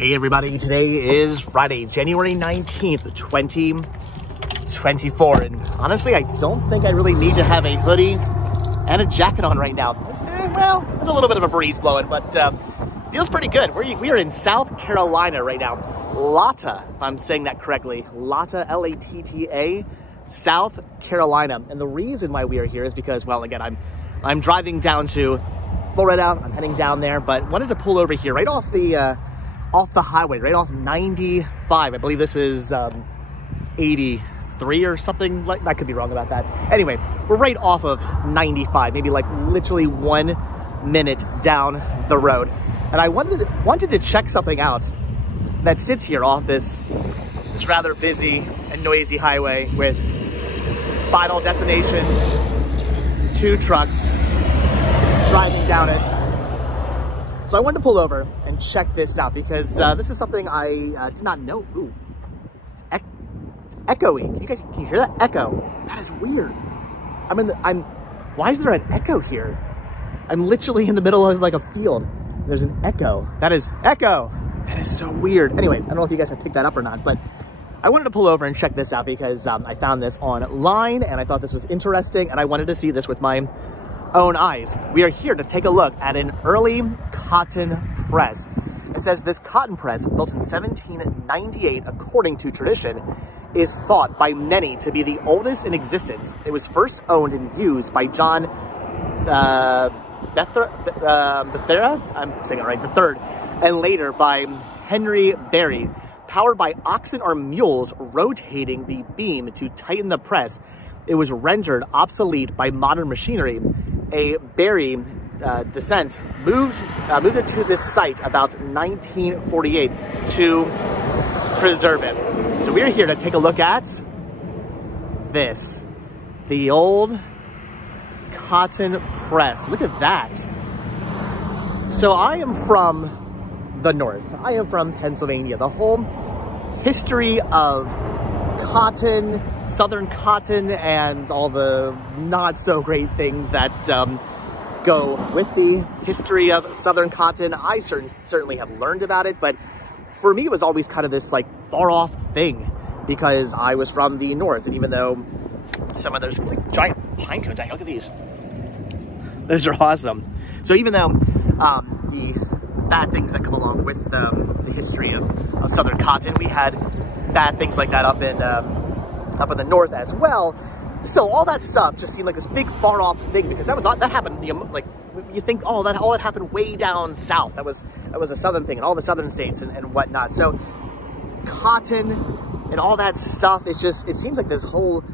Hey everybody, today is Friday, January 19th, 2024. And honestly, I don't think I really need to have a hoodie and a jacket on right now. Well, there's a little bit of a breeze blowing, but feels pretty good. We are in South Carolina right now. Latta, if I'm saying that correctly. Latta, L-A-T-T-A, South Carolina. And the reason why we are here is because, well, again, I'm driving down to Florida. I'm heading down there, but wanted to pull over here right off the highway, right off 95. I believe this is 83 or something. Like, I could be wrong about that. Anyway, we're right off of 95, maybe like literally 1 minute down the road. And I wanted to check something out that sits here off this rather busy and noisy highway with Final Destination, 2 trucks driving down it. So I wanted to pull over and check this out because this is something I did not know. Ooh, it's echoey. Can you hear that echo? That is weird. Why is there an echo here? I'm literally in the middle of like a field. There's an echo. That is so weird. Anyway, I don't know if you guys have picked that up or not, but I wanted to pull over and check this out because I found this online and I thought this was interesting and I wanted to see this with my own eyes. We are here to take a look at an early cotton press. It says this cotton press, built in 1798 according to tradition, is thought by many to be the oldest in existence. It was first owned and used by John Bethera, I'm saying it right, III, and later by Henry Berry, powered by oxen or mules rotating the beam to tighten the press. It was rendered obsolete by modern machinery. A Berry descent moved it to this site about 1948 to preserve it. So we are here to take a look at this, the old cotton press. Look at that. So I am from the north. I am from Pennsylvania. The whole history of cotton, southern cotton, and all the not so great things that go with the history of southern cotton. I certainly have learned about it, but for me it was always kind of this like far off thing because I was from the north, and even though there's like giant pine cones, look at these. Those are awesome. So even though the bad things that come along with the history of southern cotton, we had bad things like that up in the north as well. So all that stuff just seemed like this big far off thing because that happened, like you think, oh, that happened way down south. That was a southern thing in all the southern states and whatnot. So cotton and all that stuff, it seems like this whole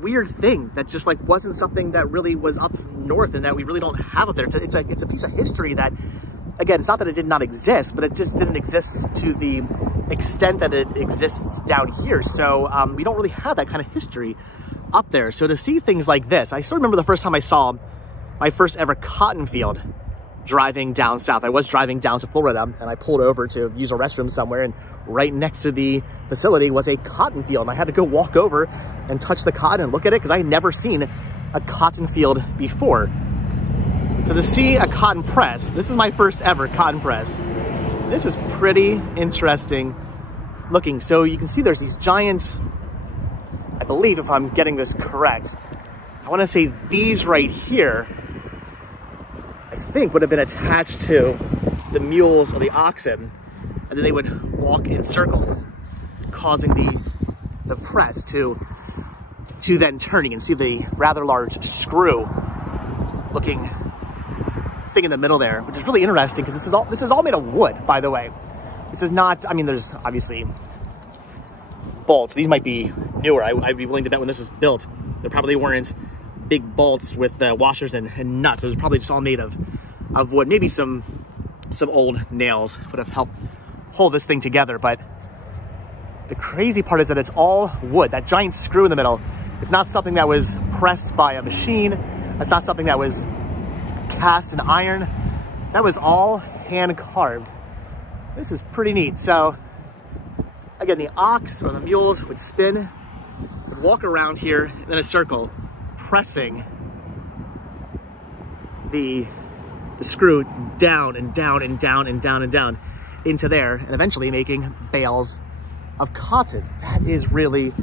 weird thing that just like wasn't something that really was up north and that we really don't have up there. It's a piece of history that, again, it's not that it did not exist, but it just didn't exist to the extent that it exists down here. So we don't really have that kind of history up there. So to see things like this, I still remember the first time I saw my first ever cotton field driving down south. I was driving down to Florida and I pulled over to use a restroom somewhere, and right next to the facility was a cotton field. And I had to go walk over and touch the cotton and look at it because I had never seen a cotton field before. So to see a cotton press, this is my first ever cotton press. This is pretty interesting looking. So you can see there's these giants, I believe if I'm getting this correct, I want to say these right here, I think would have been attached to the mules or the oxen, and then they would walk in circles, causing the press to then turn. You can see the rather large screw looking thing in the middle there, which is really interesting because this is all made of wood, by the way. This is not, I mean, there's obviously bolts. These might be newer. I'd be willing to bet when this was built, there probably weren't big bolts with washers and nuts. It was probably just all made of wood. Maybe some old nails would have helped hold this thing together, but the crazy part is that it's all wood. That giant screw in the middle, it's not something that was pressed by a machine. It's not something that was cast in iron. That was all hand carved. This is pretty neat. So again, the ox or the mules would spin, would walk around here in a circle, pressing the screw down and down and down and down and down. into there and eventually making bales of cotton. That is really,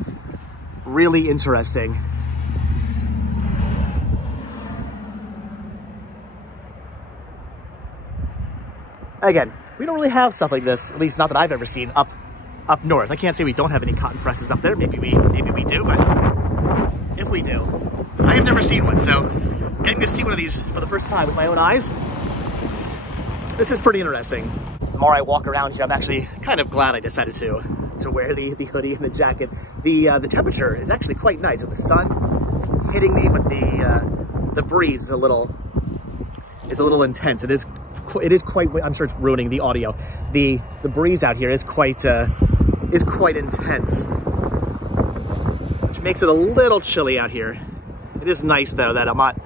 really interesting. Again, we don't really have stuff like this, at least not that I've ever seen up north. I can't say we don't have any cotton presses up there. Maybe we do, but if we do, I have never seen one. So getting to see one of these for the first time with my own eyes, this is pretty interesting. The more I walk around here, I'm actually kind of glad I decided to wear the hoodie and the jacket. The temperature is actually quite nice with the sun hitting me, but the breeze is a little intense. It is quite, I'm sure it's ruining the audio. The breeze out here is quite intense, which makes it a little chilly out here. It is nice though that I'm not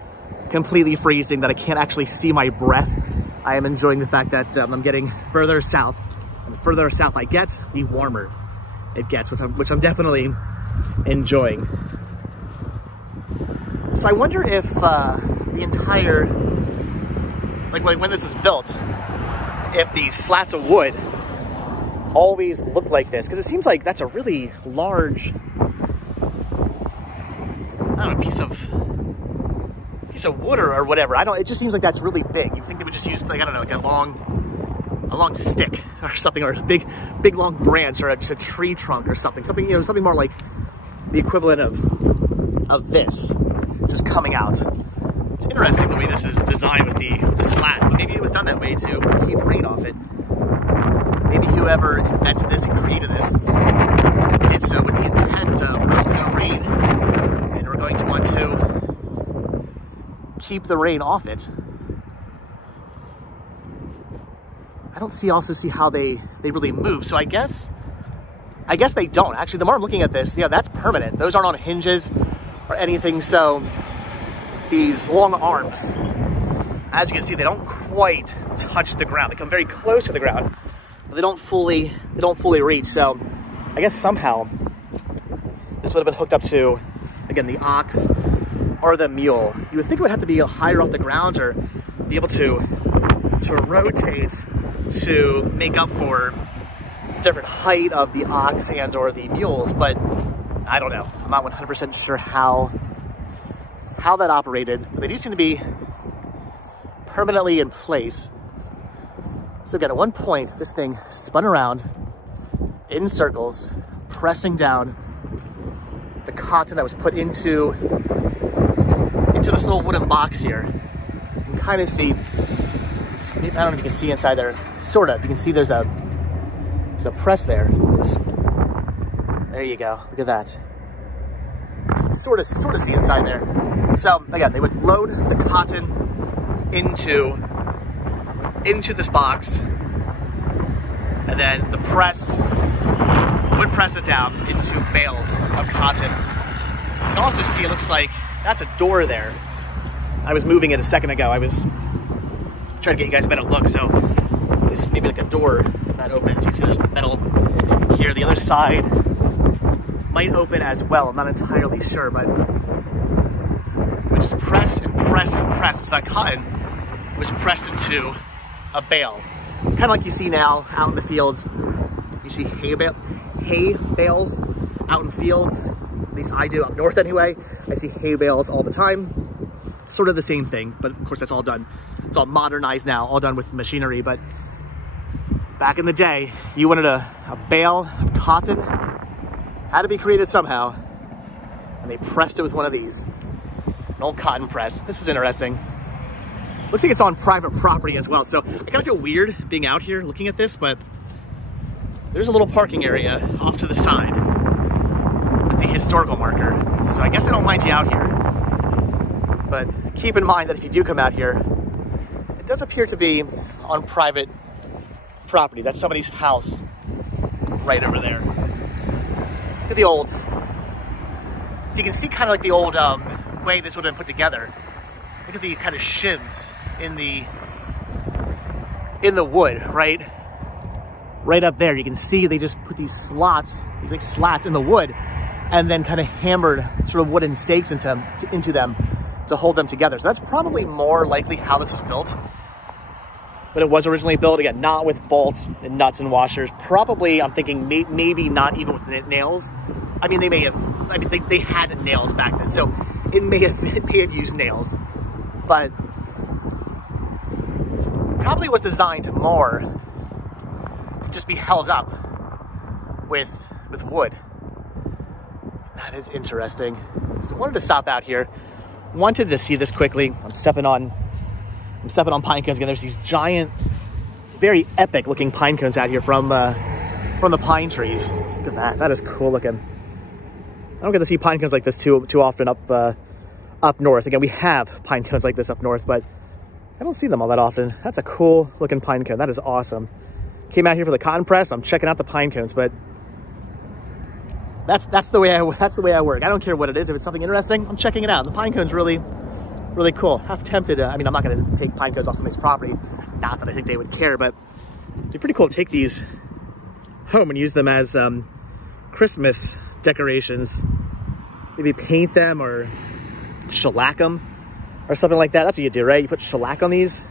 completely freezing, that I can't actually see my breath. I am enjoying the fact that I'm getting further south, and the further south I get, the warmer it gets, which I'm definitely enjoying. So I wonder if the entire, like when this is built, if the slats of wood always look like this, because it seems like that's a really large, I don't know, piece of wood or whatever. It just seems like that's really big. You'd think they would just use, like, I don't know, like a long stick or something, or a big long branch, or just a tree trunk or something, something more like the equivalent of this just coming out. It's interesting the way this is designed with the slats, but maybe it was done that way to keep rain off it. Maybe whoever invented this and created this did so with the intent of, oh, it's going to rain, and we're going to want to keep the rain off it. I don't also see how they really move, so I guess they don't. Actually, the more I'm looking at this, yeah, that's permanent. Those aren't on hinges or anything, so these long arms, as you can see, they don't quite touch the ground. They come very close to the ground, but they don't fully reach. So I guess somehow this would have been hooked up to, again, the ox or the mule. You would think it would have to be higher off the ground or be able to rotate to make up for different height of the ox and or the mules, but I don't know. I'm not 100% sure how that operated, but they do seem to be permanently in place. So again, at one point, this thing spun around in circles, pressing down the cotton that was put into this little wooden box here. You can kind of see, I don't know if you can see inside there, sort of. You can see there's a press there. There you go, look at that. Sort of see inside there. So again, they would load the cotton into this box, and then the press would press it down into bales of cotton. You can also see, it looks like that's a door there. I was moving it a second ago. I was trying to get you guys a better look. So this is maybe like a door that opens. You see there's metal here. The other side might open as well. I'm not entirely sure, but we just press and press and press. So that cotton was pressed into a bale. Kind of like you see now out in the fields. You see hay bales out in fields. At least I do up north anyway. I see hay bales all the time. Sort of the same thing, but of course that's all done. It's all modernized now, all done with machinery, but back in the day, you wanted a bale of cotton, had to be created somehow, and they pressed it with one of these. An old cotton press. This is interesting. Looks like it's on private property as well, so I kind of feel weird being out here looking at this, but there's a little parking area off to the side with the historical marker, so I guess I don't mind you out here. But keep in mind that if you do come out here, it does appear to be on private property. That's somebody's house right over there. Look at the old, so you can see kind of like the old way this would have been put together. Look at the kind of shims in the wood, right up there. You can see they just put these slots, these like slats in the wood, and then kind of hammered sort of wooden stakes into them to hold them together. So that's probably more likely how this was built. when it was originally built. Again, not with bolts and nuts and washers. Probably, I'm thinking maybe not even with nails. I mean, they may have, I mean, they had nails back then, so it may have used nails, but probably was designed more to just be held up with wood. That is interesting. So I wanted to stop out here. Wanted to see this quickly. I'm stepping on pine cones again. There's these giant, very epic looking pine cones out here from the pine trees. Look at that. That is cool looking. I don't get to see pine cones like this too often up north. Again, we have pine cones like this up north, but I don't see them all that often. That's a cool looking pine cone. That is awesome. Came out here for the cotton press. I'm checking out the pine cones, but that's the way I work. I don't care what it is. If it's something interesting, I'm checking it out. The pine cone's really cool. Half tempted. I mean, I'm not going to take pine cones off somebody's property. Not that I think they would care, but it'd be pretty cool to take these home and use them as Christmas decorations. Maybe paint them or shellac them or something like that. That's what you do, right? You put shellac on these.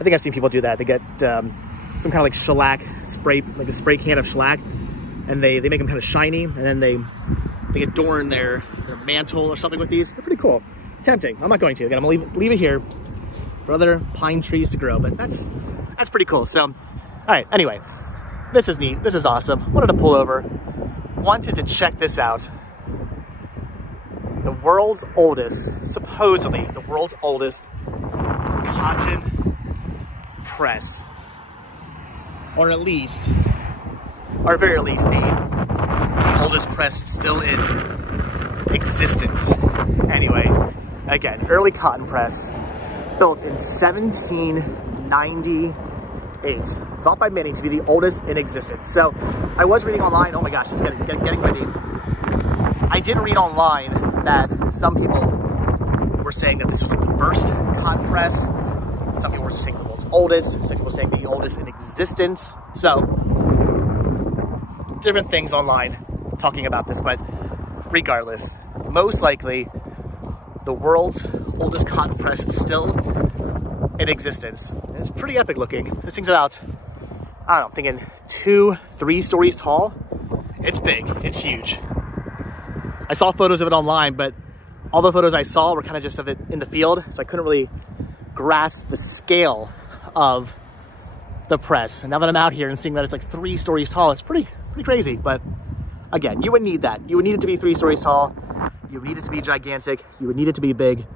I think I've seen people do that. They get some kind of like shellac spray, like a spray can of shellac, and they make them kind of shiny, and then they adorn their mantle or something with these. They're pretty cool. Tempting. I'm not going to. Again, I'm gonna leave it here for other pine trees to grow, but that's pretty cool. So, all right. Anyway, this is neat. This is awesome. Wanted to pull over. Wanted to check this out. The world's oldest, supposedly the world's oldest cotton press, or at least, or at very least, the oldest press still in existence. Anyway, again, early cotton press, built in 1798, thought by many to be the oldest in existence. So I was reading online, oh my gosh, it's getting ready. I did read online that some people were saying that this was like the first cotton press. Some people were saying the world's oldest. Some people were saying the oldest in existence. So different things online talking about this, but regardless, most likely the world's oldest cotton press is still in existence. And it's pretty epic looking. This thing's about, I don't know, I'm thinking 2-3 stories tall. It's big, it's huge. I saw photos of it online, but all the photos I saw were kind of just of it in the field, so I couldn't really grasp the scale of the press. And now that I'm out here and seeing that it's like 3 stories tall, it's pretty crazy. But again, you would need that. You would need it to be 3 stories tall. You would need it to be gigantic. You would need it to be big.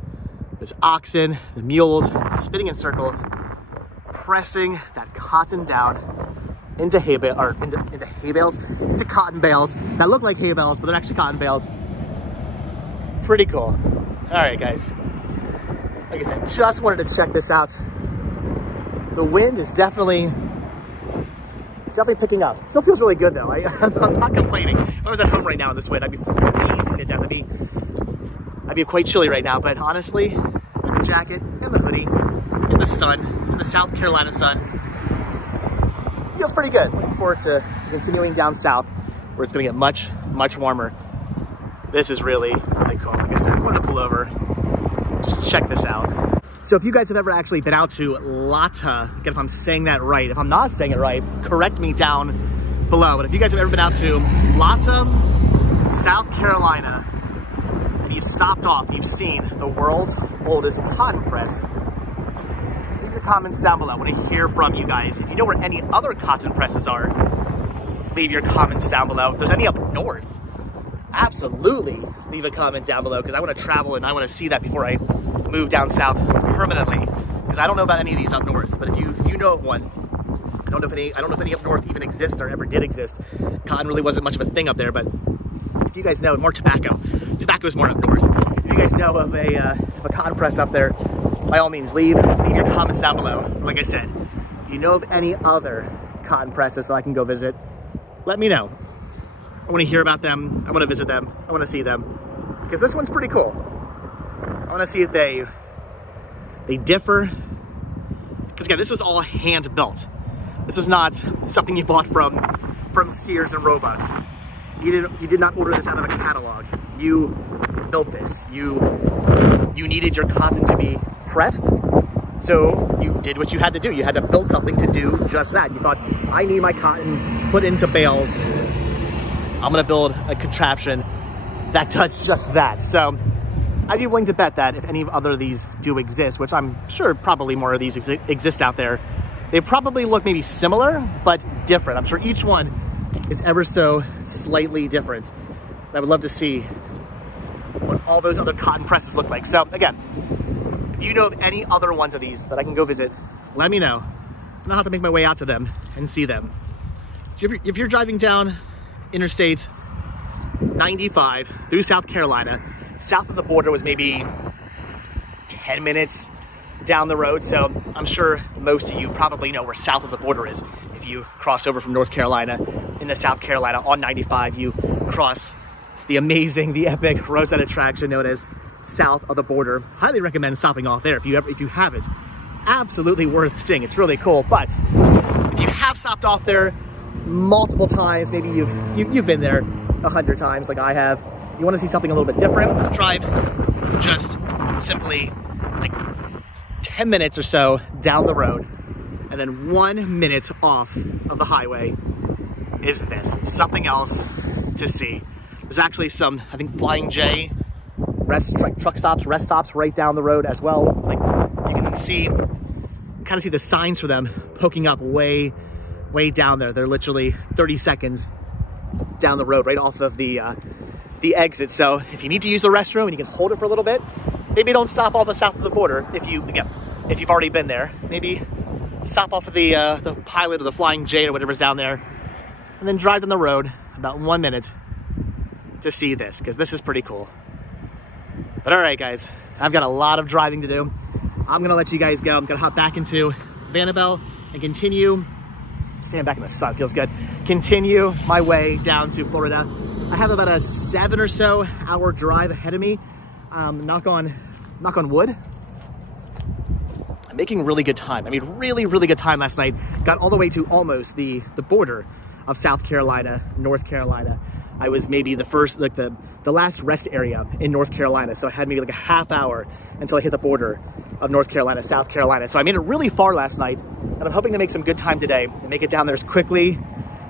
There's oxen, the mules, spinning in circles, pressing that cotton down into hay bale, or into hay bales, into cotton bales that look like hay bales, but they're actually cotton bales. Pretty cool. All right, guys. Like I said, just wanted to check this out. The wind is definitely picking up. Still feels really good though. I'm not complaining. If I was at home right now in this wind, I'd be freezing to death. I'd be quite chilly right now. But honestly, with the jacket and the hoodie, in the sun, in the South Carolina sun, feels pretty good. Looking forward to continuing down south, where it's gonna get much warmer. This is really cool. Like I said, I wanted to pull over, just check this out. So if you guys have ever actually been out to Latta, again, if I'm saying that right, if I'm not saying it right, correct me down below. But if you guys have ever been out to Latta, South Carolina, and you've stopped off, you've seen the world's oldest cotton press, leave your comments down below. I want to hear from you guys. If you know where any other cotton presses are, leave your comments down below. If there's any up north, absolutely leave a comment down below, because I want to travel and I want to see that before I move down south permanently, because I don't know about any of these up north. But if you know of one, I don't know if any up north even exist or ever did exist. Cotton really wasn't much of a thing up there, but if you guys know, more tobacco is more up north. If you guys know of a cotton press up there, by all means leave your comments down below. Like I said, if you know of any other cotton presses that I can go visit, let me know. I want to hear about them. I want to visit them. I want to see them, because this one's pretty cool. I want to see if they differ, because again, this was all hand built. This was not something you bought from Sears and Roebuck. You did not order this out of a catalog. You built this. You needed your cotton to be pressed, So you did what you had to do. You had to build something to do just that. You thought, I need my cotton put into bales. I'm gonna build a contraption that does just that. So I'd be willing to bet that if any other of these do exist, which I'm sure probably more of these exist out there, they probably look maybe similar, but different. I'm sure each one is ever so slightly different. I would love to see what all those other cotton presses look like. So again, if you know of any other ones of these that I can go visit, let me know. And I'll have to make my way out to them and see them. So if you're driving down Interstate 95 through South Carolina, south of the border was maybe 10 minutes down the road. So I'm sure most of you probably know where south of the border is. If you cross over from North Carolina into South Carolina on 95, you cross the amazing, the epic roadside attraction known as South of the Border. Highly recommend stopping off there if you haven't. Absolutely worth seeing. It's really cool. But if you have stopped off there multiple times, maybe you've been there 100 times like I have, you want to see something a little bit different, drive just simply like 10 minutes or so down the road, and then 1 minute off of the highway is this, something else to see. There's actually some, I think, Flying J truck stops, rest stops right down the road as well. Like you can see, kind of see the signs for them poking up way down there. They're literally 30 seconds down the road, right off of the exit. So if you need to use the restroom and you can hold it for a little bit, maybe don't stop off the south of the border. If you've already been there, maybe stop off of the Pilot or the Flying J or whatever's down there, and then drive down the road about 1 minute to see this, because this is pretty cool. But all right, guys, I've got a lot of driving to do. I'm gonna let you guys go. I'm gonna hop back into Vanabelle and continue, stand back in the sun, feels good. Continue my way down to Florida. I have about a 7 or so hour drive ahead of me. Knock on wood. I'm making really good time. I mean, really good time last night. Got all the way to almost the border of South Carolina, North Carolina. I was maybe the first, like the last rest area in North Carolina. So I had maybe like a half hour until I hit the border of North Carolina, South Carolina. So I made it really far last night, and I'm hoping to make some good time today and make it down there as quickly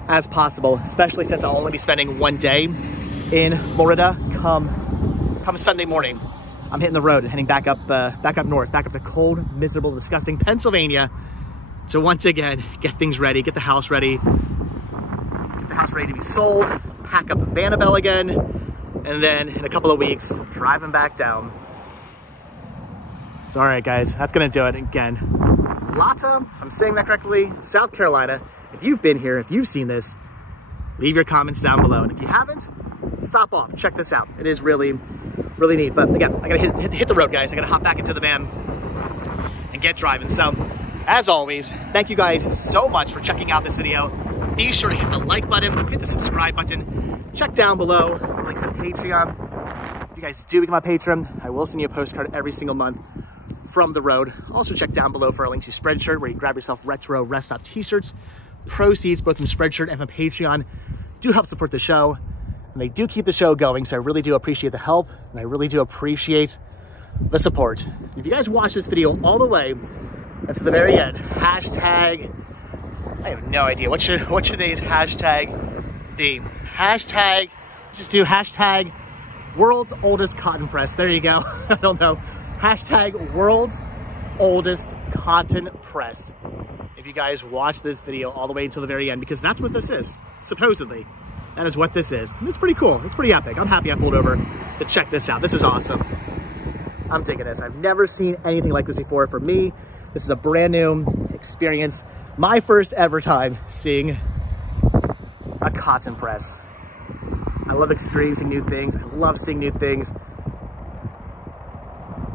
as possible, especially since I'll only be spending 1 day in Florida come Sunday morning. I'm hitting the road and heading back up north, back up to cold, miserable, disgusting Pennsylvania to once again get things ready, get the house ready to be sold, pack up Vanabelle again, and then in a couple of weeks, driving back down. So all right, guys, that's gonna do it. Again, Latta, if I'm saying that correctly, South Carolina. If you've been here, if you've seen this, leave your comments down below. And if you haven't, stop off, check this out. It is really neat. But again, I gotta hit the road, guys. I gotta hop back into the van and get driving. So as always, thank you guys so much for checking out this video. Be sure to hit the like button, hit the subscribe button. Check down below for links to Patreon. If you guys do become a patron, I will send you a postcard every single month from the road. Also check down below for a link to Spreadshirt, where you can grab yourself retro rest stop t-shirts. Proceeds both from Spreadshirt and from Patreon do help support the show, and they do keep the show going. So I really do appreciate the help, and I really do appreciate the support. If you guys watch this video all the way and to the very end, hashtag, I have no idea what should today's hashtag be. Hashtag, just do hashtag world's oldest cotton press. There you go. I don't know. Hashtag world's oldest cotton press. If you guys watch this video all the way until the very end, because that's what this is, supposedly. That is what this is. And it's pretty cool. It's pretty epic. I'm happy I pulled over to check this out. This is awesome. I'm digging this. I've never seen anything like this before. For me, this is a brand new experience. My first ever time seeing a cotton press. I love experiencing new things. I love seeing new things.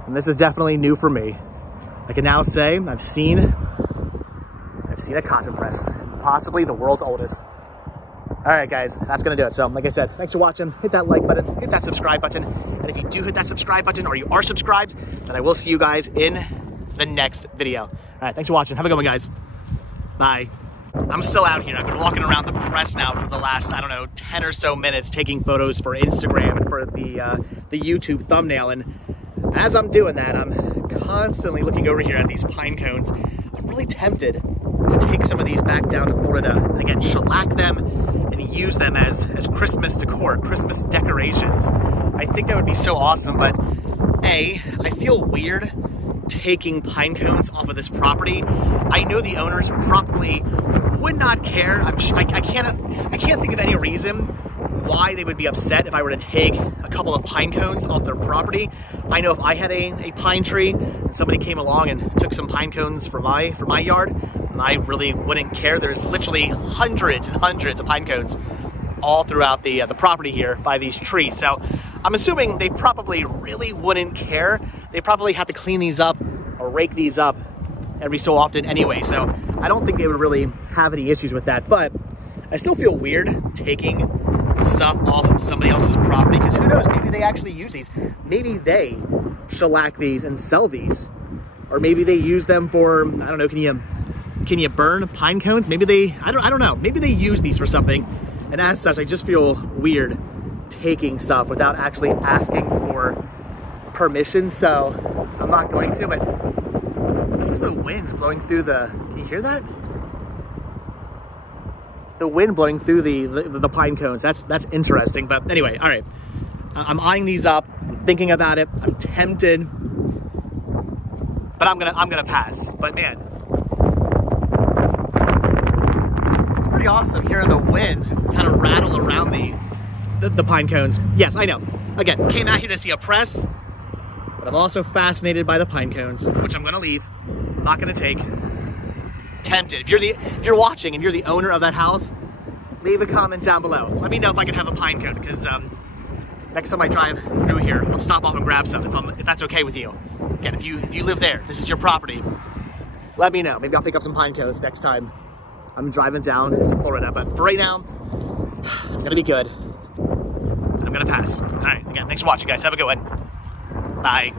And this is definitely new for me. I can now say I've seen a cotton press, possibly the world's oldest. All right, guys, that's gonna do it. So like I said, thanks for watching. Hit that like button, hit that subscribe button. And if you do hit that subscribe button, or you are subscribed, then I will see you guys in the next video. All right, thanks for watching. Have a good one, guys. Bye. I'm still out here. I've been walking around the press now for the last, I don't know, 10 or so minutes, taking photos for Instagram and for the YouTube thumbnail. And as I'm doing that, I'm constantly looking over here at these pine cones. I'm really tempted to take some of these back down to Florida and again, shellac them and use them as Christmas decor, Christmas decorations. I think that would be so awesome, but A, I feel weird taking pine cones off of this property. I know the owners probably would not care. I can't think of any reason why they would be upset if I were to take a couple of pine cones off their property. I know if I had a pine tree and somebody came along and took some pine cones for my yard, I really wouldn't care. There's literally hundreds and hundreds of pine cones all throughout the property here by these trees. So I'm assuming they probably really wouldn't care. They probably have to clean these up or rake these up every so often anyway. So I don't think they would really have any issues with that. But I still feel weird taking stuff off of somebody else's property, because who knows, maybe they actually use these. Maybe they shellac these and sell these. Or maybe they use them for, I don't know, can you burn pine cones? Maybe they, I don't know. Maybe they use these for something. And as such, I just feel weird taking stuff without actually asking for permission. So I'm not going to, but this is the wind blowing through the, can you hear that? The wind blowing through the pine cones. That's interesting. But anyway, all right. I'm eyeing these up. I'm thinking about it. I'm tempted, but I'm gonna pass. But man, it's pretty awesome hearing the wind kind of rattle around the pine cones. Yes, I know. Again, came out here to see a press, but I'm also fascinated by the pine cones, which I'm gonna leave. I'm not gonna take. Tempted. If you're watching and you're the owner of that house, leave a comment down below. Let me know if I can have a pine cone, because next time I drive through here, I'll stop off and grab some if that's okay with you. Again, if you live there, this is your property, let me know. Maybe I'll pick up some pine cones next time I'm driving down to Florida. But for right now, I'm gonna be good. I'm gonna pass. All right, again, thanks for watching, guys. Have a good one. Bye.